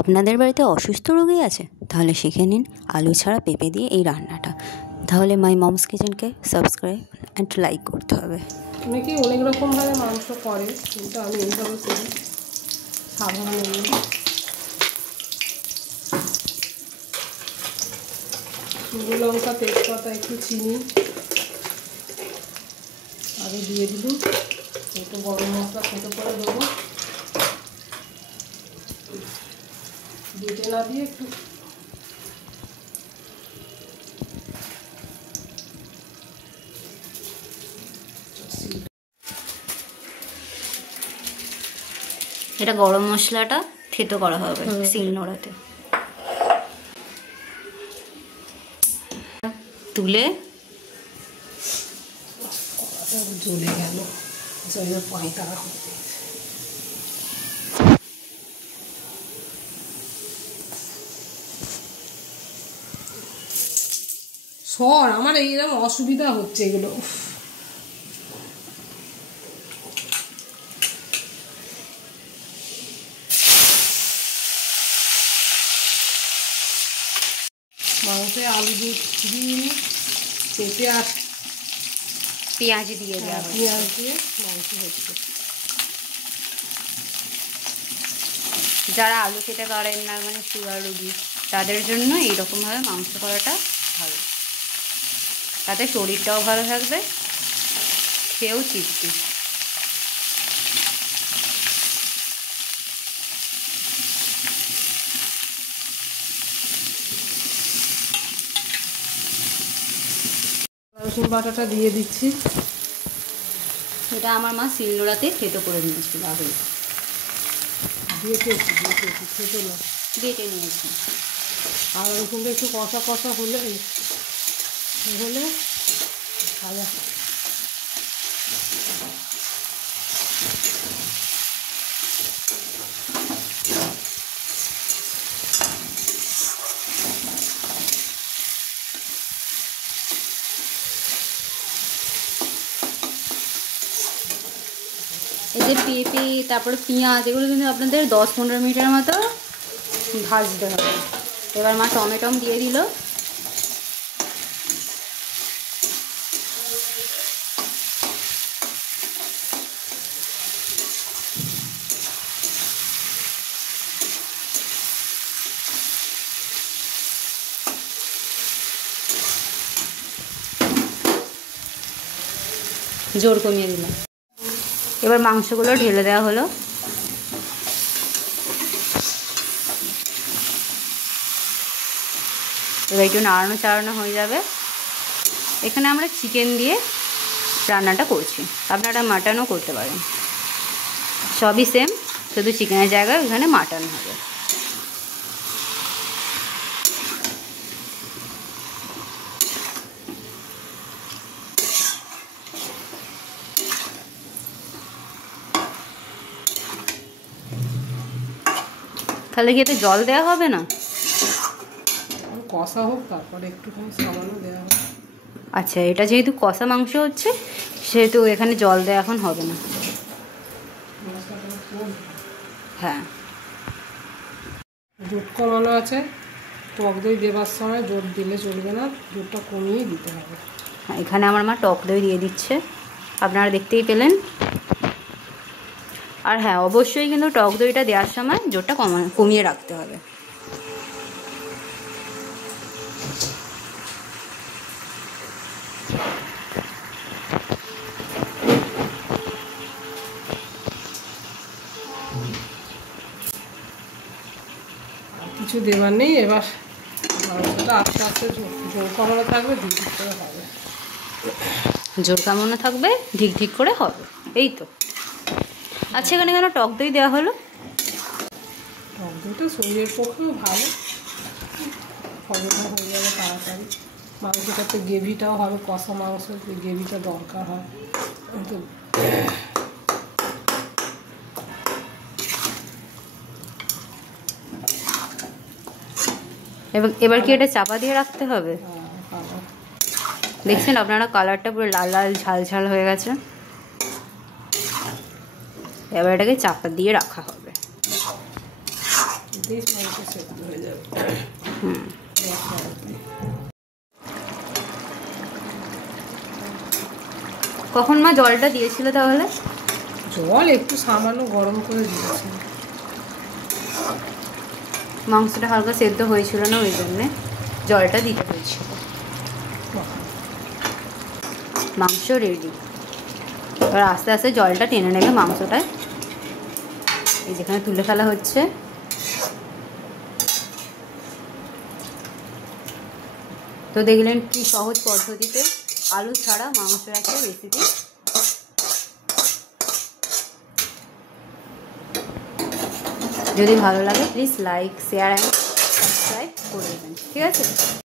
আপনাদের বাড়িতে অসুস্থ রোগী আছে, তাহলে শিখে নিন আলু ছাড়া পেঁপে দিয়ে এই রান্নাটা। তাহলে মাই মমস কিচেনকে সাবস্ক্রাইব অ্যান্ড লাইক করতে হবে। অনেকেই অনেক রকমভাবে মাংস করে, কিন্তু আমি এইভাবে করি সাধারণ। শুকনো লঙ্কা, তেজপাতা, একটু চিনি আগে দিয়ে দিলাম, একটু গরম মশলা থেতো করে দেবো, বেটে না দিয়ে একটু এটা গরম মশলাটা থেতো করা হবে শিলনোড়াতে। তুলে জ্বলে গেল, জ্বলে পাঁয়তারা হয়ে গেছে। সর, আমার এইরকম অসুবিধা হচ্ছে এগুলো। মাংসে আলু দিয়ে পেঁপে আর পেঁয়াজ দিয়ে দেওয়া, পেঁয়াজ দিয়ে মাংস হচ্ছে। যারা আলু খেতে পারেন না, মানে সুগার রোগী, তাদের জন্য এইরকমভাবে মাংস করাটা ভালো। তাতে শরীরটাও ভালো থাকবে, খেয়েও তৃপ্তি। রসুন বাটাটা দিয়ে দিচ্ছি। এটা আমার মা শিলনোড়াতে থেতো করে নিয়েছিল আগে, বেটে না বেটে নিয়েছি। আর রসুনটা একটু কষা কষা হলে ভাজা। এই যে পেঁপে, তারপরে পেঁয়াজ, এগুলো কিন্তু আপনাদের 10-15 মিনিটের মতো ভাজতে হবে। এবার মা টমেটম দিয়ে দিল। জোর কমিয়ে দিলাম। এবার মাংসগুলো ঢেলে দেওয়া হলো। এবার একটু নাড়ানো চাড়ানো হয়ে যাবে। এখানে আমরা চিকেন দিয়ে রান্নাটা করছি, আপনারা মাটনও করতে পারেন, সবই সেম, শুধু চিকেনের জায়গায় এখানে মাটন হবে। তাহলে কি এতে জল দেওয়া হবে না? কষা হোক, তারপরে একটুখানি সামান্য দেওয়া হবে। আচ্ছা, এটা যেহেতু কষা মাংস হচ্ছে, সেহেতু এখানে জল দেওয়া এখন হবে না। হ্যাঁ, জোট কমানো আছে, টক দই দেবার সময় জোট দিলে চলবে না, জোটটা কমিয়ে দিতে হবে। হ্যাঁ, এখানে আমার মা টক দই দিয়ে দিচ্ছে, আপনারা দেখতেই পেলেন। আর হ্যাঁ, অবশ্যই কিন্তু টক দইটা দেওয়ার সময় জোরটা কমিয়ে রাখতে হবে। কিছু দেবার নেই। এবার মাংসটা আস্তে আস্তে জোর কমানো থাকবে, ঢিক ঢিক করে হবে। জোর কামনা থাকবে, ঢিক ঢিক করে হবে, এই তো। আচ্ছা, এখানে কেন টক দই দেওয়া হলো? টক দইটা শরীরের পক্ষেও ভালো, হজমটা হয়ে যাবে তাড়াতাড়ি। মাংসটাতে গ্রেভিটাও হবে, কষা মাংস গ্রেভিটা দরকার হয়। কিন্তু এবার কি এটা চাপা দিয়ে রাখতে হবে? দেখছেন আপনারা, কালারটা পুরো লাল লাল ঝাল ঝাল হয়ে গেছে। এবার এটাকে চাপা দিয়ে রাখা হবে। এতেই মাংস সেদ্ধ হয়ে যাবে। কখন মা জলটা দিয়েছিল তাহলে? জল একটু সামান্য গরম করে দিয়েছি। মাংসটা হালকা সেদ্ধ হয়েছিল না, ওই জন্যে জলটা দিতে হয়েছিল। মাংস রেডি। এবার আস্তে আস্তে জলটা টেনে নেবে মাংসটায়। এই যেখানে তুলে ফেলা হচ্ছে। তো দেখলেন কি সহজ পদ্ধতিতে আলু ছাড়া মাংস একটা রেসিপি। যদি ভালো লাগে please like, share and subscribe করে দেবেন, ঠিক আছে?